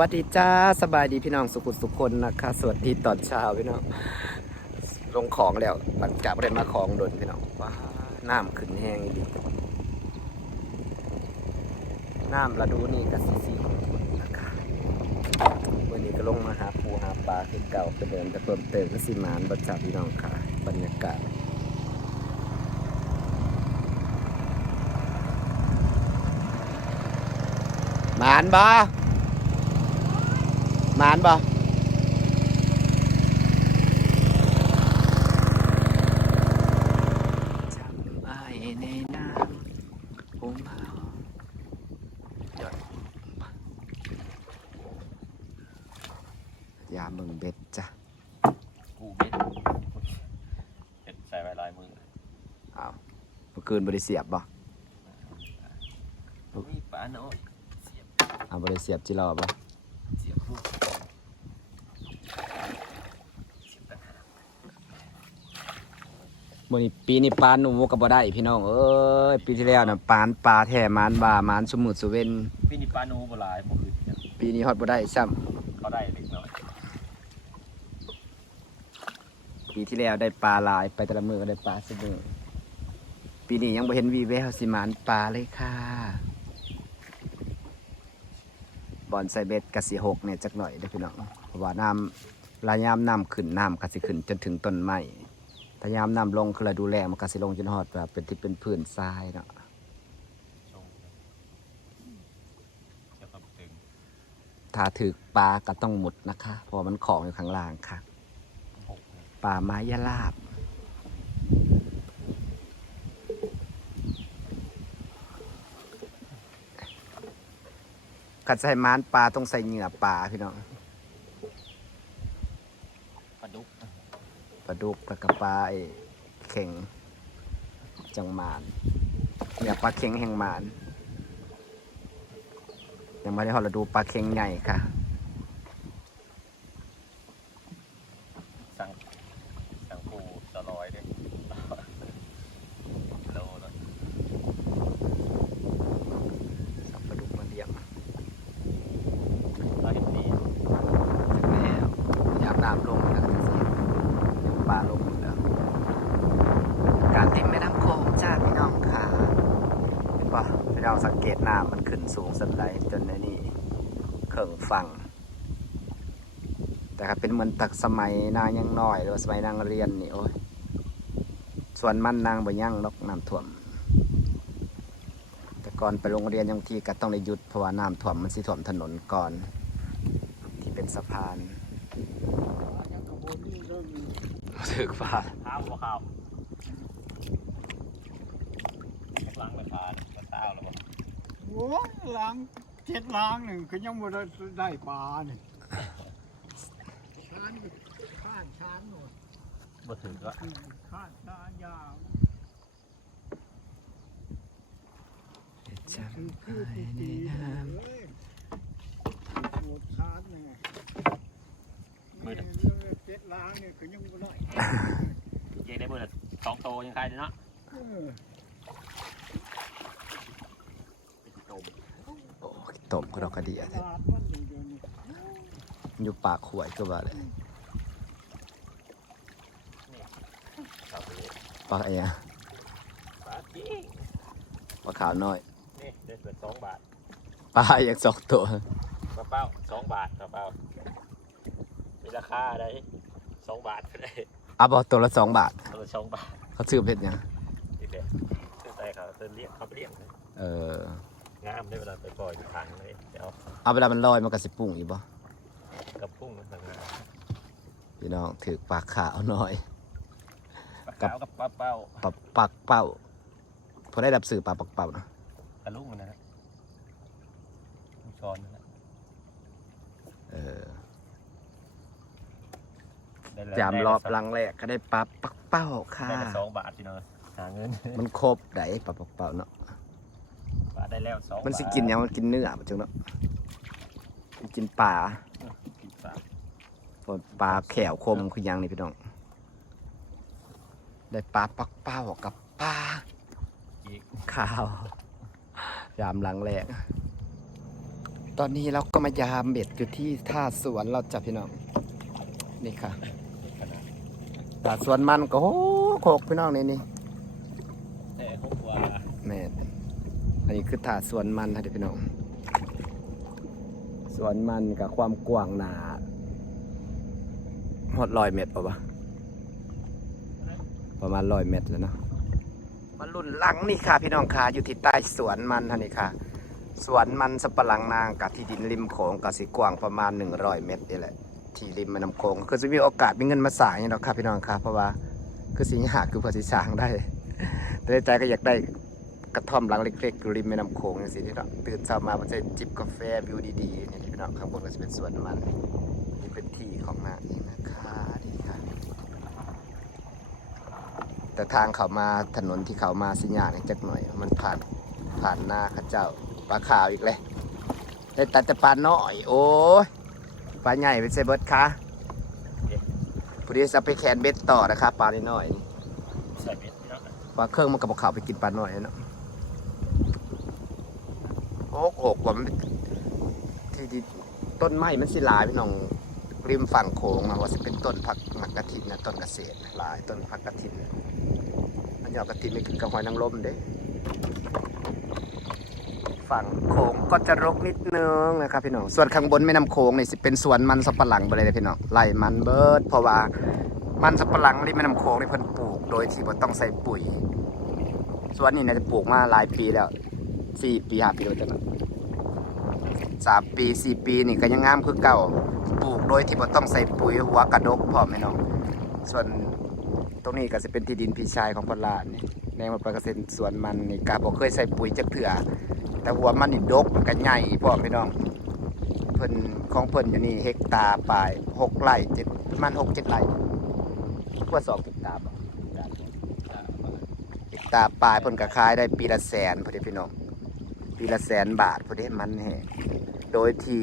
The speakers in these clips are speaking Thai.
วัสดีจ้าสบายดีพี่น้องสุขุสุขคนนะคะ สวัสดีตอนเช้าพี่น้องลงของแล้วหลังจากได้มาของโดนพี่น้องว้าน้ำขึ้นแห้งอีดีน้ำระดูนี่กับซีซีนะคะวันนี้ก็ลงมาหาปูหาปลาคือเก่าไปเดินแต่เพิ่มเติมก็สิมานบัจจับพี่น้องค่ะ บรรยากาศมานบ่ มานบ่จำไว้ในน้ำผมเผายอดยาเมืองเบ็ดจ้ะกูเบ็ดเบ็ดใส่ไว้ลายมืออ้าวเมื่อคืนบริเสียบบ่มีปลาน้อยเสียบเอาบริเสียบจิรอบ่ เสียบลูกเสียบต่างหาก มื่อนี้ปีนี้ปลาหนูกับบ่ได้พี่น้องเอ้ยปีที่แล้วน่ะปานปลาแท้หมานบ่าหมานสมุทรสุเวนปีนี้ปลาโนโบราณผมคือปีนี้ฮอดบ่ได้ซ้ำเขาได้เล็กน้อยปีที่แล้วได้ปลาหลายไปแต่ละมือก็ได้ปลาเสมอปีนี้ยังบ่เห็นวีแววสิหมานปลาเลยค่ะบอนไซเบ็ดกะสิหกเนี่ยจักหน่อยเด้อพี่น้องเพราะว่าน้ำรายามน้ำขึ้นน้ำกะสิขึ้นจนถึงต้นไม้ ถ้ายามน้ำลงคือเราดูแลมันกะสิลงจนฮอดแบบเป็นที่เป็นพื้นทรายเนาะถ้าถือปลาก็ต้องหมุดนะคะ เพราะมันของอยู่ข้างล่างค่ะป่าไม้ยะลาบกัดใส่ม้านปลาต้องใส่เหงื่อปลาพี่น้อง ปลาดุก ป ลาดุกปลากระปายเข่งจังหมานเนี่ยปลาเข่งแห่งหมานยังไม่ได้หอดฤดูปลาเข่งใหญ่ค่ะ สั่งสั่งปูตะลอยด้วยโลละ สับปลาดุกมาเลี้ยง เราเห็นดี จากแล้วยามน้ำลงแล้วก็สิปลาลงหมดแล้ว การติมแม่น้ำโขงจ้าพี่น้องค่ะเห็นปะพี่น้องสังเกต น้ำมันขึ้นสูงสันไดจนในนี่เข่งฟังแต่ครับเป็นเหมือนตักสมัยนางยังน้อยหรือว่าสมัยนางเรียนนี่โอ้ยส่วนมันนางบ่ยั่งนกน้ำท่วม แต่ก่อนไปโรงเรียนยังทีก็ต้องได้หยุดเพราะว่าน้ำท่วมมันสิท่วมถนนก่อน ที่เป็นสะพานถึกฟ้าข้าวหัวข้าวล้างไปทานกระเต้าแล้วบ่ โอ้ยล้างเจ็ดล้างหนึ่งคือยังบ่ได้ได้ปลาเนี่ยชานข้านชานหน่อยบ่ถือก็ข้านชานยาวจะคือคือตีตีเลยโหดชานเนี่ยมือเจ็ดล้างเนี่ยคือยังบ่ได้เจ๊ได้เบอร์ละสองโตยังใครเลยเนาะ เออ เป็น โตมโอ้ยต้มก็ดอกกระเดียตลาดมันอยู่เดี๋ยวนี้อยู่ปากขวายก็ว่าเลยครับเลยปากไอ้อะปลาจริงปลาขาวน้อย นี่ได้เปิดสองบาท ปลาอยากสองตัวกระเป๋าสองบาทกระเป๋ามีราคาได้สองบาทก็ได้อะบอกตัวละสองบาท ตัวละสองบาท เขาซื้อเพชรยังนี่แหละซื้อใจเขาซื้อเลี้ยงเขาไปเลี้ยง เออ งามได้เวลาไปปล่อยอยู่ทางเลยเดี๋ยวเอาเวลามันลอยมันก็สิปรุงอีกบ่กับพุ่งมันต่างหากพี่น้องถือปลาขาวน้อยปลาขาวกับปลาเป้าปลาปักเป้าพอได้ดับสื่อปลาปักเป้านะกระลุกมันนะฮะลูกช้อนนั่นแหละเออได้แล้วจามรอบหลังแรกก็ได้ปลาปักเป้าค่ะได้ละสองบาทพี่น้องหาเงิน มันครบได้ปลาปักเป้าเนาะ บาทได้แล้วสองมันสิกินหยังมันกินเนื้อมันจังเนาะมันกินปลากินปลาพอปลาแขวคมคือหยังนี่พี่น้อง ได้ปลาปักเป้ากับปลาอีกข้าวยามหลังแรกตอนนี้เราก็มายามเบ็ดอยู่ที่ท่าสวนเราจับพี่น้อง นี่ค่ะท่าสวนมันก็โหโขกพี่น้องนี่นี่แต่ครอบครัวแม่น อันนี้คือท่าสวนมันค่ะเด็กพี่น้องสวนมันกับความกว้างหนาหดลอยเมตรป่าวะประมาณร้อยเมตรแล้วเนาะมาลุ่นหลังนี่ค่ะ พี่น้องค่ะอยู่ที่ใต้สวนมันท่านี่ค่ะ สวนมันสับปะหลังนางกับที่ดินริมโขงกับสีกว้างประมาณ100เมตรนี่แหละที่ริมแม่น้ำโขงคือจะมีโอกาสมีเงินมาสางอย่างนี้เนาะครับพี่น้องครับเพราะว่าคือสิ่งหาคือพอสิสร้างได้ แต่ใจก็อยากได้ กระท่อมหลังเล็กๆอยู่ริมแม่น้ำโขงอย่างสิที่เราะตื่นเช้ามามันจะจิบกาแฟวิวดีๆนี่พี่น้องข้างบนก็จะเป็นสวนมันนี่เป็นที่ของนาเองนะคะดีค่ะแต่ทางเขามาถนนที่เขามาสิญญาณจักหน่อย มันผ่านผ่านหน้าเข้าเจ้าปลาขาวอีกเลยได้ตัดแต่ปลาน้อย โอ้ยปลาใหญ่เป็นเซเบิร์ดคะพอดีจะไปแคนเบ็ดต่อนะครับปลาน้อยๆนี่ใส่เม็ดเนาะปลาเครื่องมันกับเขาวไปกินปลาน้อยเนาะโอ้โหก ว่ามันที่ดต้นไม้มันสิหลายพี่น้องริมฝั่งโขงอะว่าสิเป็นต้นผักมักกะถินนะต้นเกษตรหลายต้นผักกะถินอันยอดกะถินนี่คือกระหอยนางรมเด้ฝั่งโขงก็จะรกนิดนึงนะครับพี่น้องส่วนข้างบนแม่น้ำโขงนี่สิเป็นสวนมันสับปะหลังไปเลยนะพี่น้องไล่มันเบิดเพราะว่ามันสับปะหลังริมแม่น้ำโขงนี่เพิ่นปลูก โดยที่บ่ต้องใส่ปุ๋ยส่วนนี้น่าจะปลูกมาหลายปีแล้วสี่ปีห้าปีแล้วจังนะ สามปีสี่ปีนี่ก็ยังงามคือเก่าปลูกโดยที่บ่ต้องใส่ปุ๋ยหัวกระดกพร้อแม่น้องส่วนตรงนี้ก็จะเป็นที่ดินพี่ชายของพลาดนี่แนวมาประเกษตรสวนมันนี่กาบ่เคยใส่ปุ๋ยจักเถื่อแต่หัวมันนี่ดกมันก็ใหญ่พร้อมพี่น้องเพิ่นของเพิ่นอยู่นี่เฮกตาร์ปลายหกไร่เจ็ดประมาณหกเจ็ดไร่กว่าสองเฮกตาบกิตาปลายเพิ่นก็ขายได้ปีละแสนพอดีพี่น้องปีละแสนบาทพอดีมันแฮะ โดยที่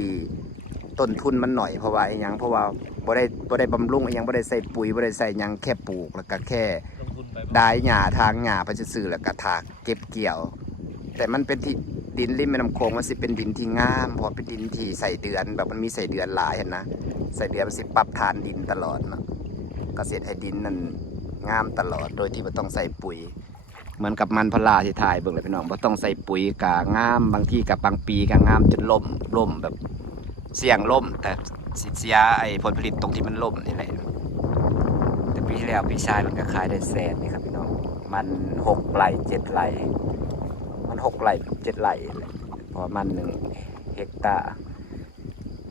ต้นทุนมันหน่อยเพราะว่าอหยังเพราะว่าบ่ได้บ่ได้บำรุงอหยังบ่ได้ใส่ปุ๋ยบ่ได้ใส่หยังแค่ปลูกแล้วก็แค่ลงทุนไปดายหญ้าทางหญ้าไปซื่อๆแล้วก็ถากเก็บเกี่ยว แต่มันเป็นที่ดินริมแม่น้ำโขงมันสิเป็นดินที่งามเพราะเป็นดินที่ใส่เดือนแบบมันมีใส่เดือนหลายเห็นนะใส่เดือนมันสิปรับฐานดินตลอดเนาะเกษตรไอ้ดินนั่นงามตลอดโดยที่ไม่ต้องใส่ปุ๋ย เหมือนกับมันพลาที่ถ่ายเบิ่งเลยพี่น้องไม่ต้องใส่ปุ๋ยกะงามบางที่กับบางปีกะงามจนล่มล่มแบบเสี่ยงล่ม แต่สิเสียไอ้ผลผลิตตรงที่มันล่มนี่แหละแต่ปีที่แล้วพี่ชายมันก็ขายได้แสนนี่ครับพี่น้องมันหกไร่เจ็ดไร่มันหกไร่เจ็ดไร่เลพราะว่ามันหนึ่งเฮกตาร์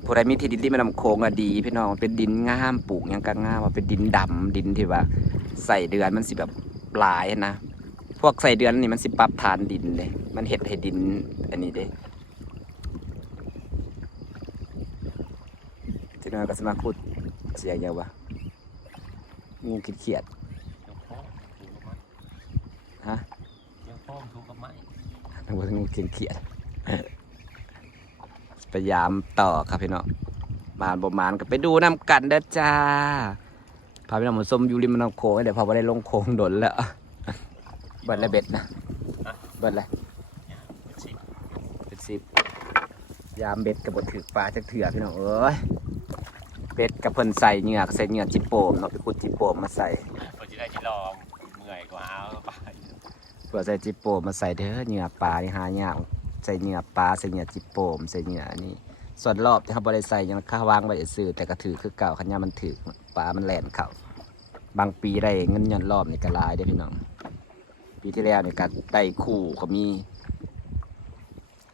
ผู้ใดมีที่ดินที่ม่น้ำโขงอะดี พี่น้องเป็นดินงามปลูกยังก็งามว่าเป็นดินดำดินที่ว่า ใส่เดือนมันสิแบบหลายนะ พวกใส่เดือนนี่มันสิปรับฐานดินเลยมันเห็ดให้ดินอันนี้เด้ที่น้อยก็สมาคุดเสียงยาววะงูขีดเขียดเดี๋ยวพ่อถูกกับไม้ฮะเดี๋ยวพ่อถูกกับไม้นึกว่างูขีดเขียดพยายามต่อครับพี่น้องมานประมาณก็ไปดูน้ำกันเด้อจ้าพาพี่น้องมาส้มยูริมแม่น้ำโขงเดี๋ยวพอไปได้ลงโขงดนแล้ว เบิดละเบ็ดนะเบิดละสิเป็นสิบยามเบ็ดกับบดถือปลาจักเถื่อพี่น้องเอ้ยเบ็ดกับเพิ่นใส่เหงือกใส่เหงือกจิโปมเนาะไปขุดจิโปมมาใส่พอจะได้ที่รอเมื่อยกว่าเอาไปเพื่อใส่จิโปมมาใส่เด้อเหงือกปลาที่หายากใส่เหงือกปลาใส่เหงือกจิโปมใส่เหงือกอันนี้ส่วนรอบที่เขาบริใส่ยังค่าวางไว้ซื้อแต่ก็ถือคือเก่าขันยามันถือปลามันแหลนเข่าบางปีได้เงินย้อนรอบนี่ก็หลายได้อพี่น้อง ปีที่แล้วนี่ก็ได้คู่เขามี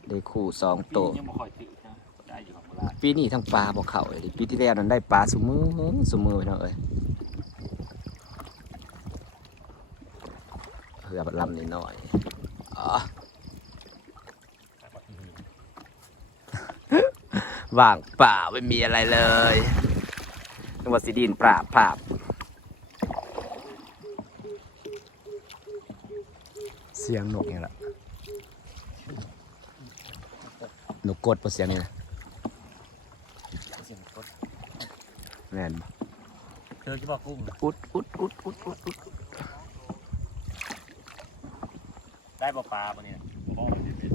ได้คู่สองโตวยังไม่ค่อยถือนะได้อยู่ของโบราณปีนี้ทั้งปลาบ่เข้าเลยดิปีที่แล้วนั้นได้ปลาสุมือสุมือพี่น้องเอ้ยเพื่อลำนิดหน่อยอ๋อว่างเปล่าไม่มีอะไรเลยนึกว่าสิดินปราบปราบ เสียงนกอย่างละนกกดปะเสียงนี่นะเสียงกดแม่นบ่เธอจะบอกกุ้งอุดอุดอุดอุดอุดอุดได้ปลาปลาปะเนี่ยบอกมันจะเป็น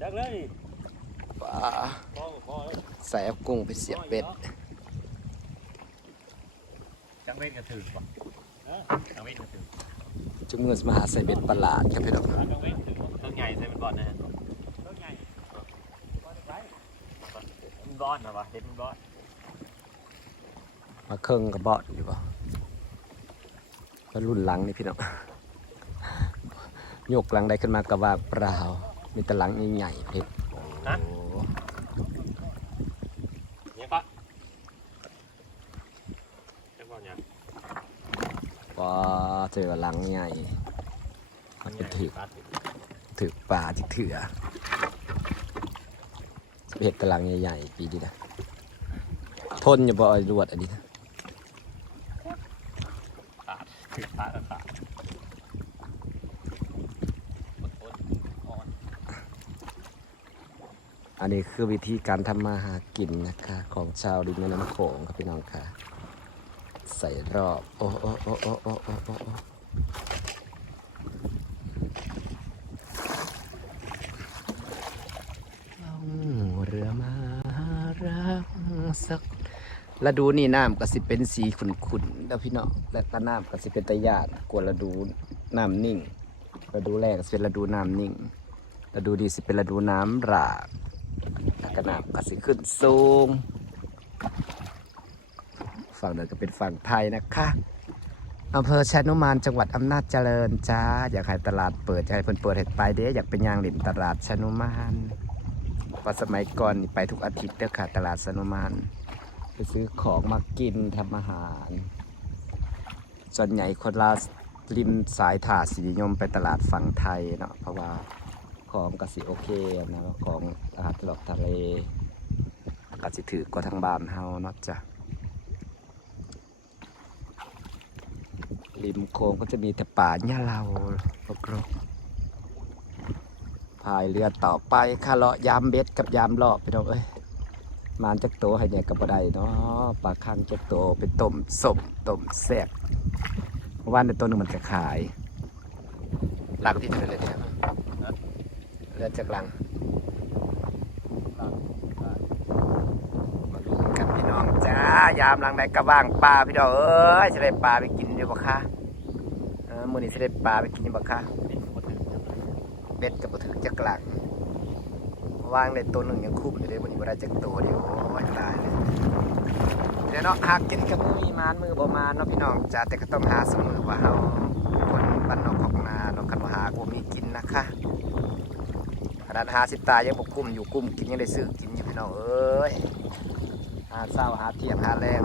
จักเลยปลาพ่อพ่อเลยใส่เอากุ้งไปเสียบเป็ดจังเว้นกระถือป่ะเออจังเว้นกระถือ จุ่มเงินมาหาใส่เบ็ดประหลาดครับพี่น้องจังเว้นถือว่าเครื่องใหญ่ใส่เป็นบอลนะฮะเครื่องใหญ่มันบอลนะวะเห็นมันบอลมาเครื่องกระเบาะอยู่ป่ะแล้วรุ่นหลังนี่พี่น้องโยกหลังได้ขึ้นมากระว่าเปล่ามีแต่หลังใหญ่ๆเพชร ฮะเนี่ยปะจังบอลเนี่ย ว้าเจอหลังใหญ่มันใหญ่ถือปลาถือถือปลาที่เถื่อเห็ดกำลังใหญ่ๆปีนี้นะพ่นอย่าบ่อยรวดอันนี้นะถือปลาอะค่ะอันนี้คือวิธีการทำมาหากินนะคะ ของชาวริมแม่น้ำโขงครับพี่น้องค่ะ ใส่รอบ โอ้โอ้โอโอโอโอ้เรือมารักสักระดูนี่น้ำก็สิเป็นสีขุ่นๆแล้วพี่เนาะและตาน้ำก็สิเป็นตะยานกวนระดูน้ำนิ่งระดูแรกสิเป็นระดูน้ำนิ่งระดูดีสิเป็นระดูน้ำหลากแล้วก็น้ำก็สิขึ้นสูง ฝั่งนั้นก็เป็นฝั่งไทยนะคะอำเภอชานุมานจังหวัดอำนาจเจริญจ้าอยากให้ตลาดเปิดอยากให้เพิ่นเปิดให้ไปเด้อยากเป็นยางหลินตลาดชานุมานพราะสมัยก่อนไปทุกอาทิตย์เด้อค่ะตลาดชานุมานไปซื้อของมากินทำอาหารส่วนใหญ่คนลาริมสายถาดสีนิยมไปตลาดฝั่งไทยเนาะเพราะว่าของก็สิโอเคนะของอาหารตลอดทะเลก็สิถือกว่าทางบ้านเฮาเนาะจ้ะ ริมโค้งก็จะมีแต่ป่าหญ้าเรารกๆพายเรือต่อไปค่ะเลาะยามเบ็ดกับยามเลาะไปน้องเอ้ยมานจักโตให้เนี่ยกับบ่ได้เนาะปลาคังจักโตไปต้มสมต้มแซ่บเพราะว่าในตัวหนึงมันจะขายหลังที่เธอเลยเนี่ยเรือจากหลังมาดูกันพี่น้องจ้ายามหลังใดกระว่างปลาพี่น้องเอ้ยจะได้ปลาไปกินอยู่บ่คะเออมื้อนี้จะได้ปลาไปกินอยู่บ่คะเป็นคนถือเบ็ดกับบ่ถึงจักหลังวางได้ตัวหนึ่งยังคุ้มอยู่เลยวันนี้บ่ได้จักตัวเดียวโอ้ยตายเลยเดี๋ยวเนาะหากกินกับมือมีมานมือบ่มานเนาะพี่น้องจ้าแต่ก็ต้องหาเสมอว่าเฮาคนบ้านนอกของนาเนาะคันว่าหาบ่มีกินนะคะขนาดหาสิตายยังบ่กุ้มอยู่กุ้มกินยังได้ซื้อกินอยู่พี่น้องเอ้ยาเช้าหาเที่ยงหาแรง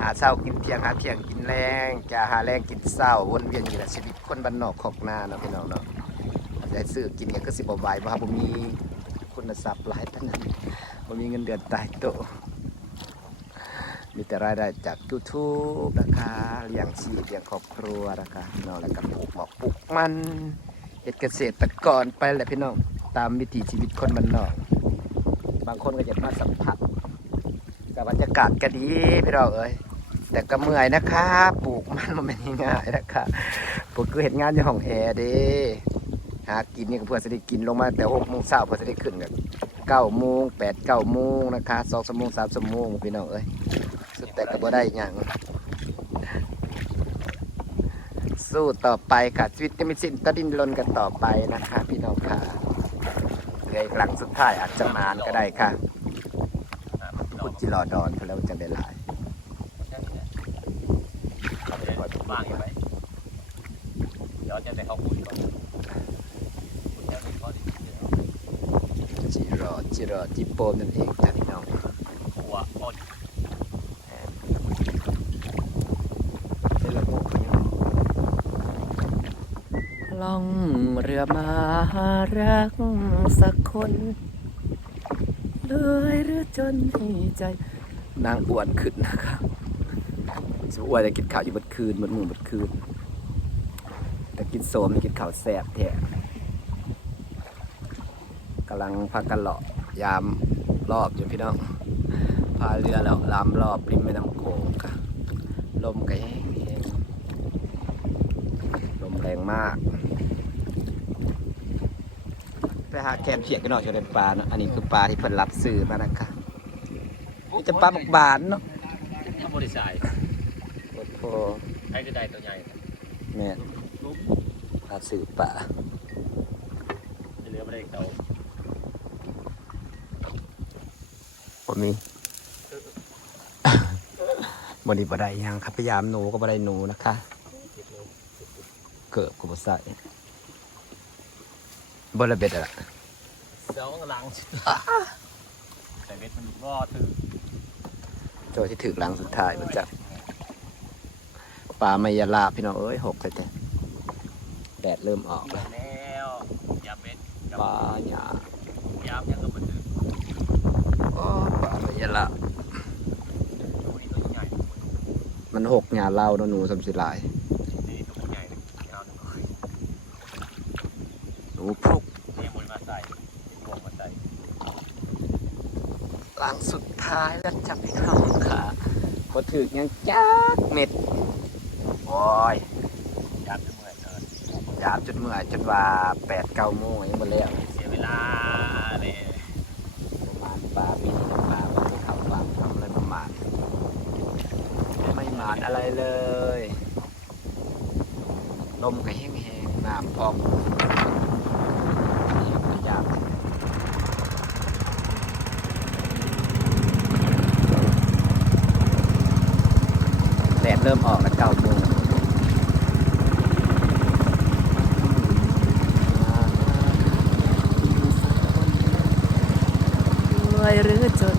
หาเช้ากินเที่ยงหาเที่ยงกินแรงจะหาแรงกินเช้าวนเวียนอยู่แหละชีวิตคนบ้านนอกของนาเนาะพี่น้องเนาะได้ซื้อกินกันก็สิบไหวเพราผมมีคุณทรัพย์หลายท่านนั้นผมมีเงินเดือนตายโตมีแต่รายได้จากยูทูบนะคะเลี้ยงชีพเลี้ยงครอบครัวนะคะพี่น้องแล้วก็ปลูกหมอกปลูกมันเฮ็ดเกษตรกรไปแหละพี่น้องตามวิถีชีวิตคนบ้านนอก บางคนก็จะมาสัมผัส กับบรรยากาศก็ดีพี่น้องเอ้ยแต่ก็เมื่อยนะคะปลูกมันมันไม่ง่ายนะคะผมก็เห็นงานอยู่ห้องแอร์เด้หากินนี่เพื่อจะได้กินลงมาแต่หกโมงเช้าเพื่อจะได้ขึ้นกันเก้าโมงแปดเก้าโมงนะคะสองชั่วโมงสามชั่โมงพี่น้องเอ้ยสุดแต่ก็บ่ได้หยังสู้ต่อไปค่ะชีวิตจะมีสิ้นต้องดิ้นรนกันต่อไปนะคะ พี่น้องค่ะเหลยหลังสุดท้ายอาจจะมานก็ได้ค่ะ จิรอดอนเพนแล้วจะได้หลายบ้างอยู่ไหมเดี๋ยวจะไปเขาคุยก่อนคุณจะเป็นข้อดีเดียวจิรอจิรอจิโปมนั่นเองจ้ะพี่น้องหัวอ่อนเป็นระบบล่องเรือมารักสักคน เลยหรือจนมีใจ นางอ้วนขึ้นนะครับสอ้วนจะกินข้าวอยู่บดคืนบดมือบดคืน แต่กินโสมกินข้าวแซ่บแท้กำลังพักกันเลาะยามรอบอยู่พี่น้อง พาเรือแล้วลามรอบริมแม่น้ำโขงค่ะ ลมก็แห้งแห้งลมแรงมาก ไป หาแคนเพียกกันหน่อยจะได้ปลาเนาะอันนี้คือปลาที่เพิ่นรับซื้อมานะคะนี่จะปลาบักบานเนาะถ้าบริษัทโอ้โหใช้ก็ได้ตัวใหญ่แม่นรับซื้อปลาจะเหลือไม่ได้เต่าบ่มีบ่นี้บ่ได้หยังครับพยายามหนูก็บ่ได้หนูนะคะ เกิบก็บ่ใส่บ่ละเบ็ดอะ ล่ะสองหลังแต่เม็ดมันรอถือโจที่ถึกหลังสุดท้ายมันจะปลาไม่ยาลาบพี่น้องเอ้ยหกเลยแต่แดดเริ่มออกแล้วแล้วยาเม็ดกับปลาหยายามยังก็มันถือโอ้ปลาไม่ยาลาบตัวนี้ตัวใหญ่มันหกหยาเล่าเนาะหนูสำสิหลาย นี่ตัวใหญ่ยาวหนึ่ง หนูพรุก นี่บริมาใส่บวกมาใส่ หลังสุดท้ายแล้วจับพี่น้องค่ะพอถึกยังจักเม็ด โอ้ยยามจะเมื่อยเกินยามจนเมื่อยจนว่าแปดเก้าโมงยังมาแล้วเสียเวลาเลยประมาณปลาปีนี้ปลาไม่เข้าปากทำอะไรประมาณ ไม่หมานอะไรเลย ลมก็แห้งๆน้ำพอก แดดเริ่มออกแล้วเก้าโมงรวยหรือจน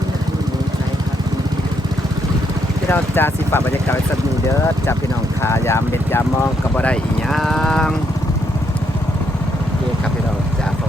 พี่น้องจ่าสิฝากบรรยากาศสักนีเด้อจับพี่น้องขายามเด็ดยามมองกับอะไรอีกยังโอเคครับพี่น้องจ่าฝ